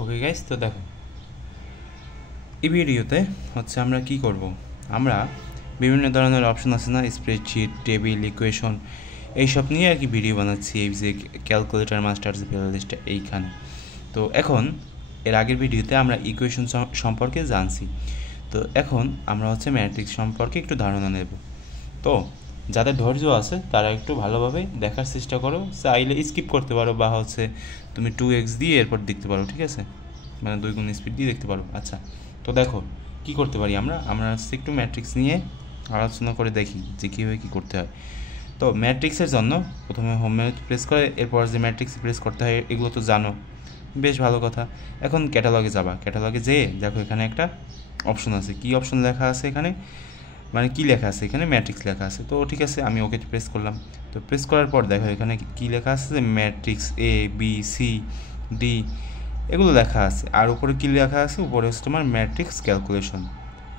Okay guys, তো দেখো এই ভিডিওতে হচ্ছে আমরা কি করব। আমরা বিভিন্ন ধরনের অপশন আছে না, স্প্রেডশিট, টেবিল, ইকুয়েশন, এইসব নিয়ে আর কি ভিডিও বানাচ্ছি। এই যে ক্যালকুলেটর মাস্টার্স প্লেলিস্টটা এইখানে। তো এখন এর আগের ভিডিওতে আমরা ইকুয়েশন সম্পর্কে জানছি। তো এখন আমরা হচ্ছে ম্যাট্রিক্স সম্পর্কে একটু ধারণা নেব। তো যাদের ধৈর্য আছে তারা একটু ভালোভাবে দেখার চেষ্টা করো, চাইলে স্কিপ করতে পারো বা হচ্ছে তুমি 2x দিয়ে এরপর দেখতে পারো, ঠিক আছে, মানে 2 গুণ স্পিড দিয়ে দেখতে পারো। আচ্ছা, তো দেখো কি করতে পারি আমরা হচ্ছে একটু ম্যাট্রিক্স নিয়ে আলোচনা করে দেখি যে কীভাবে কী করতে হয়। তো ম্যাট্রিক্সের জন্য প্রথমে হোম মেনু প্রেস করে এরপর যে ম্যাট্রিক্স প্রেস করতে হয় এগুলো তো জানো, বেশ ভালো কথা। এখন ক্যাটালগে যাবা, ক্যাটালগে যেয়ে দেখো এখানে একটা অপশন আছে। কি অপশন লেখা আছে এখানে, মানে কি লেখা আছে এখানে, ম্যাট্রিক্স লেখা আছে। তো ঠিক আছে, আমি ওকে প্রেস করলাম। তো প্রেস করার পর দেখো এখানে কি লেখা আছে, যে matrix A B C D এগুলো লেখা আছে। আর উপরে কী লেখা আছে, উপরে হচ্ছে তোমার ম্যাট্রিক্স ক্যালকুলেশন।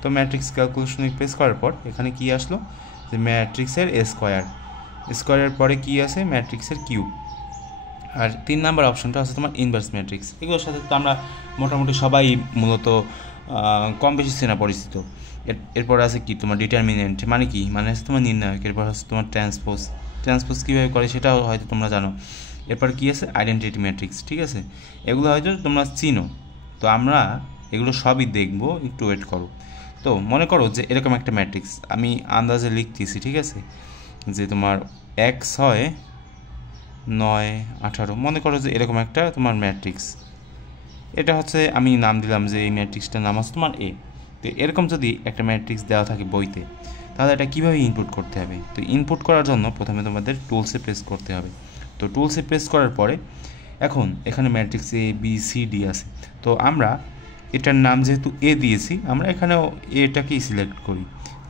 তো ম্যাট্রিক্স ক্যালকুলেশনে প্রেস করার পর এখানে কি আসলো, যে ম্যাট্রিক্সের স্কোয়ারের পরে কি আছে, ম্যাট্রিক্সের কিউব। আর 3 নাম্বার অপশনটা হচ্ছে তোমার ইনভার্স ম্যাট্রিক্স। এগুলোর সাথে তো আমরা মোটামুটি সবাই মূলত কম বেশি চেনা পরিচিত। এরপর আছে কি তোমার ডিটারমিনেন্ট, মানে কি, মানে হচ্ছে তোমার নির্ণায়ক। এরপর হচ্ছে তোমার ট্রান্সপোজ কীভাবে করে সেটাও হয়তো তোমরা জানো। এরপর কি আছে, আইডেন্টিটি ম্যাট্রিক্স, ঠিক আছে, এগুলো হয়তো তোমরা চিনো। তো আমরা এগুলো সবই দেখব, একটু ওয়েট করো। তো মনে করো যে এরকম একটা ম্যাট্রিক্স আমি আন্দাজে লিখতেছি, ঠিক আছে, যে তোমার 1 6 9 18, মনে করো যে এরকম একটা তোমার ম্যাট্রিক্স। এটা হচ্ছে আমি নাম দিলাম যে এই ম্যাট্রিক্সটার নাম হচ্ছে তোমার এ। তো এরকম যদি একটা ম্যাট্রিক্স দেওয়া থাকে বইতে, তাহলে এটা কীভাবে ইনপুট করতে হবে। তো ইনপুট করার জন্য প্রথমে তোমাদের টুলসে প্রেস করতে হবে। তো টুলসে প্রেস করার পরে এখন এখানে matrix A B C D আছে। তো আমরা এটার নাম যেহেতু এ দিয়েছি, আমরা এখানেও এটাকেই সিলেক্ট করি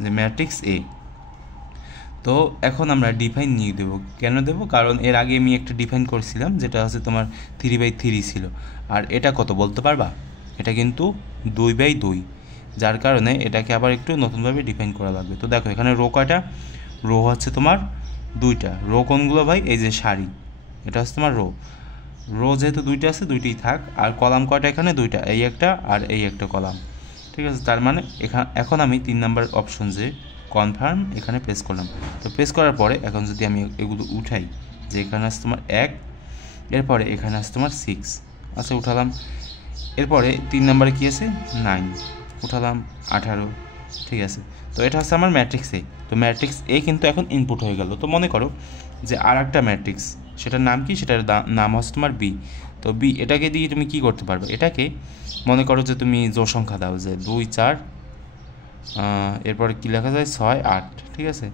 যে ম্যাট্রিক্স এ। তো এখন আমরা ডিফাইন নিয়ে দেবো। কেন দেবো, কারণ এর আগে আমি একটা ডিফাইন করেছিলাম যেটা হচ্ছে তোমার 3/3 ছিল। আর এটা কত বলতে পারবা, এটা কিন্তু 2/2, যার কারণে এটাকে আবার একটু নতুনভাবে ডিফাইন করা লাগবে। তো দেখো এখানে রো কয়টা, রো হচ্ছে তোমার 2টা। রো কোনগুলো ভাই, এই যে সারি, এটা হচ্ছে তোমার রো। রো যেহেতু 2টা আছে 2টিই থাক। আর কলাম কয়টা, এখানে 2টা, এই একটা আর এই একটা কলাম, ঠিক আছে। তার মানে এখন আমি 3 নাম্বার অপশন যে কনফার্ম এখানে প্রেস করলাম। তো প্রেস করার পরে এখন যদি আমি এগুলো উঠাই, যে এখানে আছে তোমার 1, এরপরে এখানে আছে তোমার 6, আচ্ছা উঠালাম। এরপরে 3 নাম্বারে কী আছে, 9, উঠালাম 18, ঠিক আছে। তো এটা হচ্ছে আমার ম্যাট্রিক্স এ। তো ম্যাট্রিক্স এ কিন্তু এখন ইনপুট হয়ে গেল। তো মনে করো যে আর একটা ম্যাট্রিক্স, সেটার নাম কি, সেটার নাম হচ্ছে তোমার বি। তো বি, এটাকে দিয়ে তুমি কি করতে পারবে, এটাকে মনে করো যে তুমি জোড় সংখ্যা দাও, যে 2 4, এরপরে কী লেখা যায় 6 8, ঠিক আছে,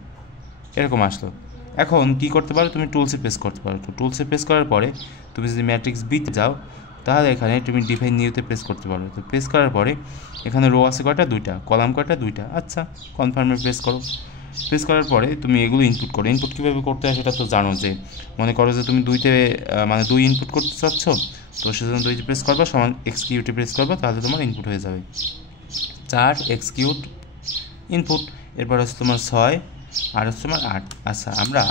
এরকম আসলো। এখন কি করতে পারো, তুমি টুলসে প্রেস করতে পারো। তো টুলসে প্রেস করার পরে তুমি যদি ম্যাট্রিক্স বিতে যাও, তাহলে এখানে তুমি ডিফাইন নিউতে প্রেস করতে পারো। তো প্রেস করার পরে এখানে রো আছে কয়টা, 2টা, কলাম কয়টা, 2টা, আচ্ছা কনফার্মে প্রেস করো। প্রেস করার পরে তুমি এগুলো ইনপুট করো। ইনপুট কীভাবে করতে হয় সেটা তো জানো, যে মনে করো যে তুমি 2তে মানে 2 ইনপুট করতে চাচ্ছ, তো সেজন্য 2তে প্রেস করবা, সমান এক্সকিউটে প্রেস করবা, তাহলে তোমার ইনপুট হয়ে যাবে 4 এক্সকিউট ইনপুট। এরপর হচ্ছে তোমার 6 আর হচ্ছে তোমার 8। আচ্ছা, আমরা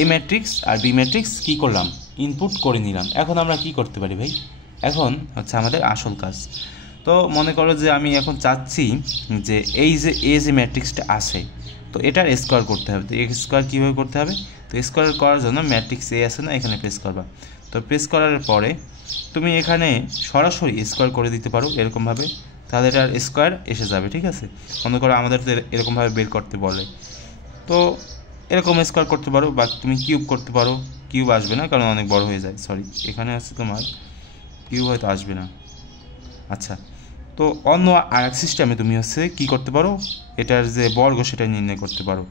এ ম্যাট্রিক্স আর বি ম্যাট্রিক্স কী করলাম, ইনপুট করে নিলাম। এখন আমরা কি করতে পারি ভাই, এখন হচ্ছে আমাদের আসল কাজ। তো মনে করো যে আমি এখন চাচ্ছি যে এই যে এ যে ম্যাট্রিক্সটা আছে, তো এটার স্কোয়ার করতে হবে। তো স্কোয়ার কীভাবে করতে হবে, তো স্কোয়ার করার জন্য ম্যাট্রিক্স এ আছে না, এখানে প্রেস করবা। তো প্রেস করার পরে তুমি এখানে সরাসরি স্কোয়ার করে দিতে পারো এরকমভাবে, তাহলে এটার স্কোয়ার এসে যাবে, ঠিক আছে। মনে করো আমাদের তো এরকমভাবে বের করতে বলে, তো এরকম স্কোয়ার করতে পারো, বা তুমি কিউব করতে পারো। কিউব আসবে না, কারণ অনেক বড় হয়ে যায়, সরি, এখানে আছে তোমার কিউব হয়তো আসবে না। আচ্ছা, তো অন্য আর এক সিস্টেমে তুমি হচ্ছে কী করতে পারো, এটার যে বর্গ সেটা নির্ণয় করতে পারো।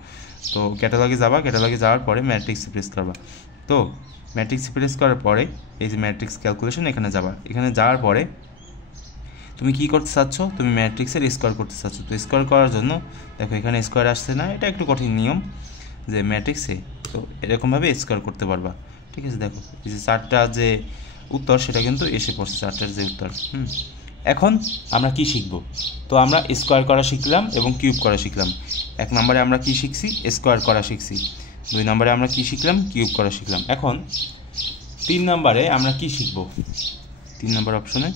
তো ক্যাটালগে যাবা, ক্যাটালগে যাওয়ার পরে ম্যাট্রিক্স প্রেস করবা। তো ম্যাট্রিক্স প্রেস করার পরে এই যে ম্যাট্রিক্স ক্যালকুলেশন, এখানে যাবা। এখানে যাওয়ার পরে তুমি কী করতে চাচ্ছ, তুমি ম্যাট্রিক্সের স্কোয়ার করতে চাচ্ছ। তো স্কোয়ার করার জন্য দেখো এখানে স্কোয়ার আসছে না, এটা একটু কঠিন নিয়ম, যে ম্যাট্রিক্সে তো এরকমভাবে স্কোয়ার করতে পারবা, ঠিক আছে। দেখো এই যে 4টা যে উত্তর সেটা কিন্তু এসে পড়ছে, 4টার যে উত্তর। এখন আমরা কি শিখব, তো আমরা স্কোয়ার করা শিখলাম এবং কিউব করা শিখলাম। 1 নম্বরে আমরা কি শিখছি, স্কোয়ার করা শিখছি। 2 নম্বরে আমরা কি শিখলাম, কিউব করা শিখলাম। এখন 3 নম্বরে আমরা কি শিখব, 3 নম্বর অপশনে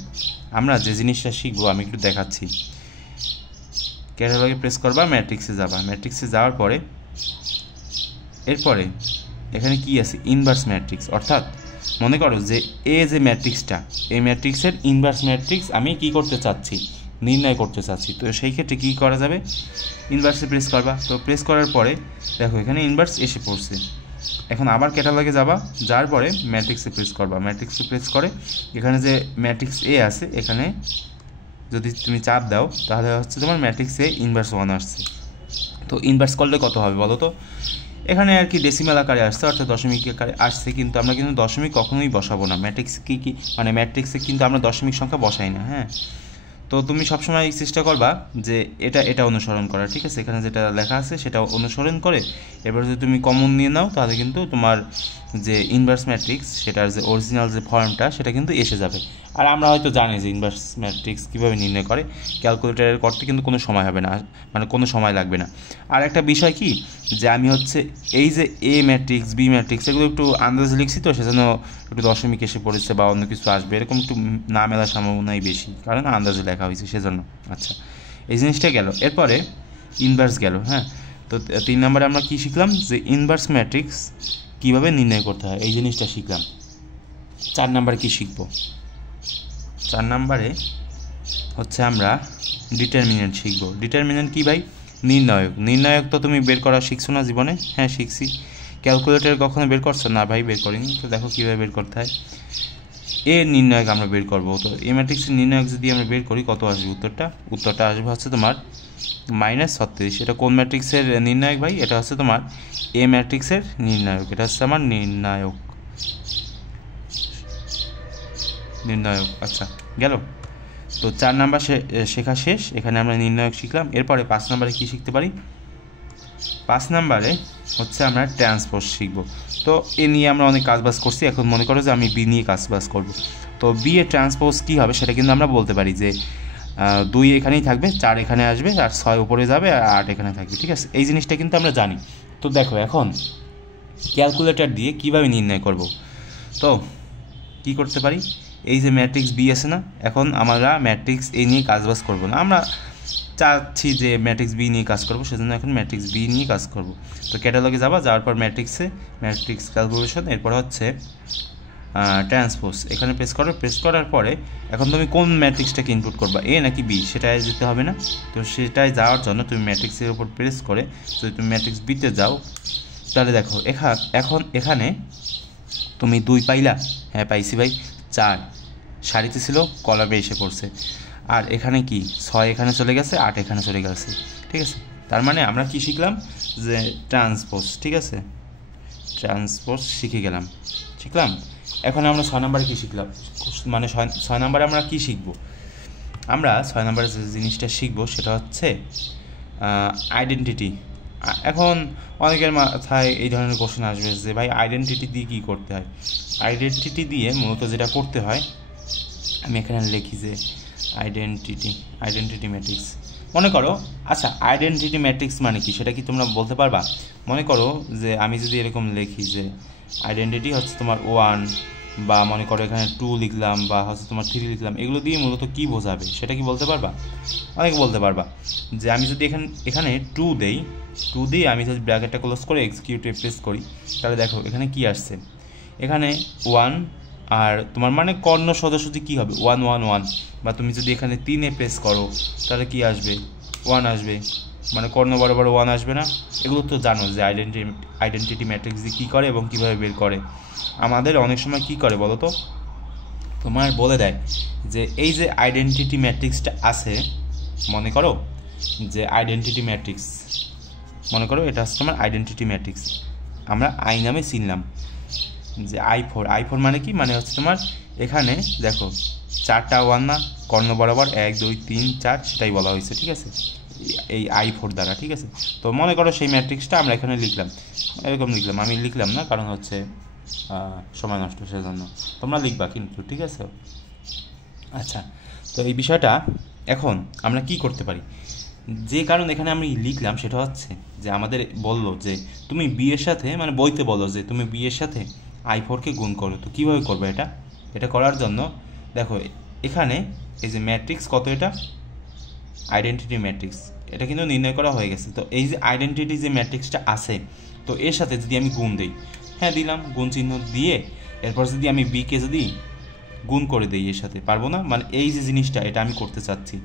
আমরা যে জিনিসটা শিখবো আমি একটু দেখাচ্ছি। ক্যাটালগে প্রেস করবা, ম্যাট্রিক্সে যাবা, ম্যাট্রিক্সে যাওয়ার পরে এরপরে এখানে কি আছে, ইনভার্স ম্যাট্রিক্স। অর্থাৎ মনে করো যে যে ম্যাট্রিক্সটা, এই ম্যাট্রিক্সের ইনভার্স ম্যাট্রিক্স আমি কি করতে চাচ্ছি, নির্ণয় করতে চাচ্ছি। তো সেই ক্ষেত্রে কী করা যাবে, ইনভার্সে প্রেস করবা। তো প্রেস করার পরে দেখো এখানে ইনভার্স এসে পড়ছে। এখন আবার ক্যাটালগে যাবা, যার পরে ম্যাট্রিক্সে প্রেস করবা, ম্যাট্রিক্সে প্রেস করে এখানে যে ম্যাট্রিক্স এ আছে এখানে যদি তুমি চাপ দাও তাহলে হচ্ছে তোমার ম্যাট্রিক্স এ ইনভার্স 1 আসছে। তো ইনভার্স করলে কত হবে বলো তো, এখানে আর কি ডেসিমাল আকারে আসছে, অর্থাৎ দশমিক আকারে আসছে, কিন্তু আমরা কিন্তু দশমিক কখনোই বসাবো না। ম্যাট্রিক্স কি মানে ম্যাট্রিক্সে কিন্তু আমরা দশমিক সংখ্যা বসাই না। হ্যাঁ, তো তুমি সবসময় চেষ্টা করবা যে এটা অনুসরণ করা, ঠিক আছে। এখানে যেটা লেখা আছে সেটা অনুসরণ করে এবার যদি তুমি কমন নিয়ে নাও তাহলে কিন্তু তোমার যে ইনভার্স ম্যাট্রিক্স সেটার যে অরিজিনাল যে ফর্মটা সেটা কিন্তু এসে যাবে। আর আমরা হয়তো জানি যে ইনভার্স ম্যাট্রিক্স কীভাবে নির্ণয় করে, ক্যালকুলেটারের করতে কিন্তু কোনো সময় হবে না, মানে কোনো সময় লাগবে না। আর একটা বিষয় কি, যে আমি হচ্ছে এই যে এ ম্যাট্রিক্স বি ম্যাট্রিক্স এগুলো একটু আন্দাজে লিখছি, তো সেজন্য একটু দশমিক এসে পড়েছে বা অন্য কিছু আসবে এরকম একটু না মেলার সম্ভাবনাই বেশি, কারণ আন্দাজে লেখা হয়েছে সেজন্য। আচ্ছা, এই জিনিসটা গেল। এরপরে ইনভার্স গেল। হ্যাঁ, তো 3 নম্বরে আমরা কি শিখলাম, যে ইনভার্স ম্যাট্রিক্স কীভাবে নির্ণয় করতে হয় এই জিনিসটা শিখলাম। 4 নম্বরে কি শিখব, 4 নম্বরে হচ্ছে আমরা ডিটারমিনেন্ট শিখব। ডিটারমিনেন্ট কি ভাই, নির্ণায়ক। নির্ণায়ক তো তুমি বের করা শিখছো না জীবনে? হ্যাঁ শিখছি। ক্যালকুলেটর কখনো বের করছো না? ভাই বের করিনি। তো দেখো কীভাবে বের করতে হয়। এর নির্ণায়ক আমরা বের করবো। তো এ ম্যাট্রিক্সের নির্ণায়ক যদি আমরা বের করি কত আসবে উত্তরটা আসবে হচ্ছে তোমার -36। এটা কোন ম্যাট্রিক্সের নির্ণায়ক ভাই? এটা হচ্ছে তোমার এ ম্যাট্রিক্সের নির্ণায়ক। এটা হচ্ছে আমার নির্ণায়ক। আচ্ছা গেল। তো 4 নাম্বার শেখা শেষ। এখানে আমরা নির্ণায়ক শিখলাম। এরপরে 5 নম্বরে কী শিখতে পারি? 5 নম্বরে হচ্ছে আমরা ট্রান্সপোজ শিখব। তো এ নিয়ে আমরা অনেক কাজবাজ করছি, এখন মনে করো যে আমি বি নিয়ে কাজবাজ করব। তো বি এর ট্রান্সপোজ কী হবে সেটা কিন্তু আমরা বলতে পারি যে 2 এখানেই থাকবে, 4 এখানে আসবে, আর 6 উপরে যাবে, আর 8 এখানে থাকবে, ঠিক আছে। এই জিনিসটা কিন্তু আমরা জানি। তো দেখো এখন ক্যালকুলেটর দিয়ে কিভাবে নির্ণয় করব। তো কি করতে পারি, এই যে ম্যাট্রিক্স বি আছে না, এখন আমরা ম্যাট্রিক্স এ নিয়ে কাজবাজ করব না, আমরা চাচ্ছি যে ম্যাট্রিক্স বি নিয়ে কাজ করব, সেজন্য এখন ম্যাট্রিক্স বি নিয়ে কাজ করব। তো ক্যাটালগে যাওয়ার পর ম্যাট্রিক্স ক্যালকুলেশন, এরপর হচ্ছে ট্রান্সপোজ, এখানে প্রেস করার পরে এখন তুমি কোন ম্যাট্রিক্সটাকে ইনপুট করবা, এ নাকি বি, সেটাই যেতে হবে না। তো সেটাই যাওয়ার জন্য তুমি ম্যাট্রিক্সের উপর প্রেস করে যদি তুমি ম্যাট্রিক্স বিতে যাও তাহলে দেখো এখন এখানে তুমি 2 পাইলা? হ্যাঁ পাইছি ভাই। 4 সারিতে ছিল, কলামে এসে পড়ছে। আর এখানে কি 6 এখানে চলে গেছে, 8 এখানে চলে গেছে, ঠিক আছে। তার মানে আমরা কি শিখলাম, যে ট্রান্সপোজ, ঠিক আছে, ট্রান্সপোজ শিখলাম। এখন আমরা 6 নম্বরে কী শিখলাম, মানে 6 নম্বরে আমরা কি শিখব? আমরা 6 নম্বরে যে জিনিসটা শিখব সেটা হচ্ছে আইডেন্টিটি। এখন অনেকের মাথায় এই ধরনের কোশ্চেন আসবে যে ভাই আইডেন্টিটি দিয়ে কী করতে হয়। আইডেন্টিটি দিয়ে মূলত যেটা করতে হয়, আমি এখানে লিখি যে আইডেন্টিটি ম্যাট্রিক্স। মনে করো, আচ্ছা আইডেন্টিটি ম্যাট্রিক্স মানে কি সেটা কি তোমরা বলতে পারবা? মনে করো যে আমি যদি এরকম লিখি যে আইডেন্টিটি হচ্ছে তোমার 1, বা মনে করো এখানে 2 লিখলাম, বা হচ্ছে তোমার 3 লিখলাম, এগুলো দিয়ে মূলত কী বোঝাবে সেটা কি বলতে পারবা? অনেকে বলতে পারবা যে আমি যদি এখানে 2 দেই, আমি যদি ব্র্যাকেটটা ক্লোজ করে এক্সিকিউটিভ প্রেস করি তাহলে দেখো এখানে কি আসছে, এখানে 1, আর তোমার মানে কর্ণ সোজাসুজি কী হবে 1 1 1, বা তুমি যদি এখানে 3 প্রেস করো তাহলে কি আসবে 1 আসবে, মানে কর্ণ বরাবর 1 আসবে না। এগুলো তো জানো যে আইডেন্টিটি ম্যাট্রিক্স দিয়ে কী করে এবং কীভাবে বের করে। আমাদের অনেক সময় কি করে বলো তো, তোমার বলে দেয় যে এই যে আইডেন্টিটি ম্যাট্রিক্সটা আছে, মনে করো যে আইডেন্টিটি ম্যাট্রিক্স, মনে করো এটা হচ্ছে তোমার আইডেন্টিটি ম্যাট্রিক্স, আমরা আই নামে চিনলাম যে I4 মানে কি, মানে হচ্ছে তোমার এখানে দেখো 4টা 1 না, কর্ণ বরাবর 1 2 3 4, সেটাই বলা হয়েছে, ঠিক আছে, এই I4 দ্বারা, ঠিক আছে। তো মনে করো সেই ম্যাট্রিক্সটা আমরা এখানে লিখলাম, এরকম লিখলাম, আমি লিখলাম না কারণ হচ্ছে সময় নষ্ট, সেজন্য তোমরা লিখবা কিন্তু, ঠিক আছে। আচ্ছা, তো এই বিষয়টা এখন আমরা কি করতে পারি, যে কারণ এখানে আমি লিখলাম সেটা হচ্ছে যে আমাদের বললো যে তুমি বি এর সাথে, মানে বইতে বলো যে তুমি বি এর সাথে I4কে গুণ করো। তো কীভাবে করবে এটা করার জন্য দেখো এখানে এই যে ম্যাট্রিক্স কত, এটা আইডেন্টিটি ম্যাট্রিক্স, এটা কিন্তু নির্ণয় করা হয়ে গেছে। তো এই যে আইডেন্টিটি যে ম্যাট্রিক্সটা আছে, তো এর সাথে যদি আমি গুণ দিই, হ্যাঁ দিলাম, গুণ চিহ্ন দিয়ে এরপর যদি আমি বিকে যদি গুণ করে দিই এর সাথে, পারবো না? মানে এই যে জিনিসটা এটা আমি করতে চাচ্ছি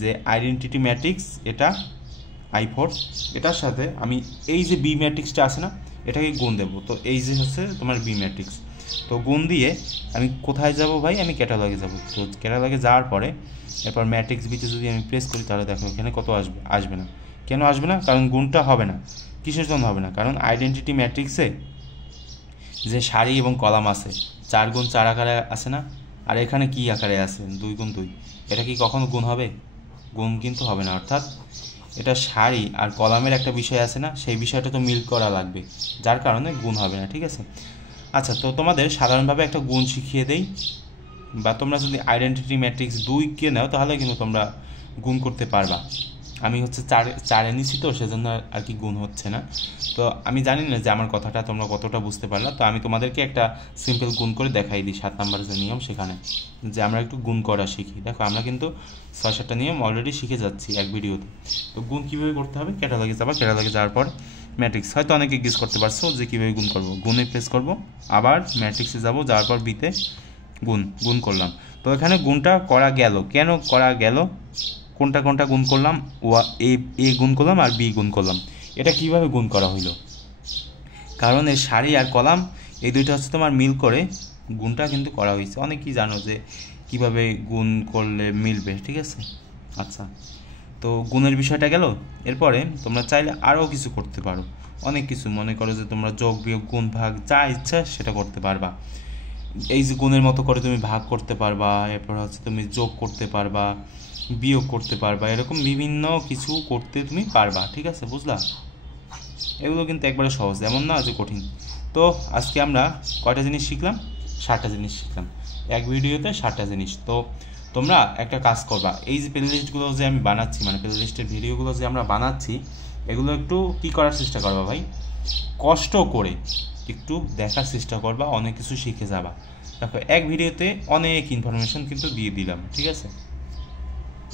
যে আইডেন্টিটি ম্যাট্রিক্স এটা I4, এটার সাথে আমি এই যে বি ম্যাট্রিক্সটা আছে না, এটাকে গুণ দেবো। তো এই যে হচ্ছে তোমার বি ম্যাট্রিক্স, তো গুণ দিয়ে আমি কোথায় যাব ভাই? আমি ক্যাটালগে যাব। তো ক্যাটালগে যাওয়ার পরে এরপর ম্যাট্রিক্স বিতে যদি আমি প্রেস করি, তাহলে দেখো এখানে কত আসবে? আসবে না। কেন আসবে না? কারণ গুণটা হবে না। কিসের জন্য হবে না? কারণ আইডেন্টিটি ম্যাট্রিক্সে যে সারি এবং কলাম আছে, 4 গুণ 4 আকারে আছে না, আর এখানে কি আকারে আছে? 2 গুণ 2। এটা কি কখনো গুণ হবে? গুণ কিন্তু হবে না। অর্থাৎ এটা সারি আর কলামের একটা বিষয় আছে না, সেই বিষয়টা তো মিল করা লাগবে, যার কারণে গুণ হবে না। ঠিক আছে? আচ্ছা, তো তোমাদের সাধারণভাবে একটা গুণ শিখিয়ে দেই, বা তোমরা যদি আইডেন্টিটি ম্যাট্রিক্স 2 কে নাও তাহলে কিন্তু তোমরা গুণ করতে পারবা। আমি হচ্ছে 4 এনেছি, তো সেজন্য আর কি গুণ হচ্ছে না। তো আমি জানি না যে আমার কথাটা তোমরা কতটা বুঝতে পারলা। তো আমি তোমাদেরকে একটা সিম্পল গুণ করে দেখাই দিই, 7 নাম্বার যে নিয়ম সেখানে, যে আমরা একটু গুণ করা শিখি। দেখো আমরা কিন্তু 6-7টা নিয়ম অলরেডি শিখে যাচ্ছি এক ভিডিওতে। তো গুণ কীভাবে করতে হবে? ক্যাটালগে যাবা, ক্যাটালগে যাওয়ার পর ম্যাট্রিক্স, হয়তো অনেকে গেস করতে পারছো যে কীভাবে গুণ করবো। গুণে প্রেস করবো, আবার ম্যাট্রিক্সে যাব, যাওয়ার পর বিতে গুণ করলাম। তো এখানে গুণটা করা গেল, কেন করা গেল? কোনটা কোনটা গুণ করলাম? এ গুণ করলাম আর বি গুণ করলাম। এটা কিভাবে গুণ করা হইলো? কারণ এই সারি আর কলাম এই দুইটা হচ্ছে তোমার মিল করে গুণটা কিন্তু করা হয়েছে। অনেকেই জানো যে কিভাবে গুণ করলে মিলবে। ঠিক আছে? আচ্ছা, তো গুণের বিষয়টা গেল। এরপরে তোমরা চাইলে আরও কিছু করতে পারো, অনেক কিছু। মনে করো যে তোমরা যোগ বিয়োগ গুণ ভাগ যা ইচ্ছা সেটা করতে পারবা। এই যে গুণের মতো করে তুমি ভাগ করতে পারবা, এরপর হচ্ছে তুমি যোগ করতে পারবা, বিয়োগ করতে পারবা, এরকম বিভিন্ন কিছু করতে তুমি পারবা। ঠিক আছে? বুঝলা? এগুলো কিন্তু একবারে সহজ, এমন না যে কঠিন। তো আজকে আমরা কয়টা জিনিস শিখলাম? 7টা জিনিস শিখলাম এক ভিডিওতে, 7টা জিনিস। তো তোমরা একটা কাজ করবা, এই যে প্লে লিস্টগুলো যে আমি বানাচ্ছি, মানে প্লে লিস্টের ভিডিওগুলো যে আমরা বানাচ্ছি, এগুলো একটু কী করার চেষ্টা করবা ভাই? কষ্ট করে একটু দেখার চেষ্টা করবা, অনেক কিছু শিখে যাবা। দেখো এক ভিডিওতে অনেক ইনফরমেশন কিন্তু দিয়ে দিলাম। ঠিক আছে?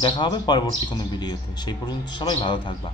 দেখা হবে পরবর্তী কোনো ভিডিওতে। সেই পর্যন্ত সবাই ভালো থাকবা।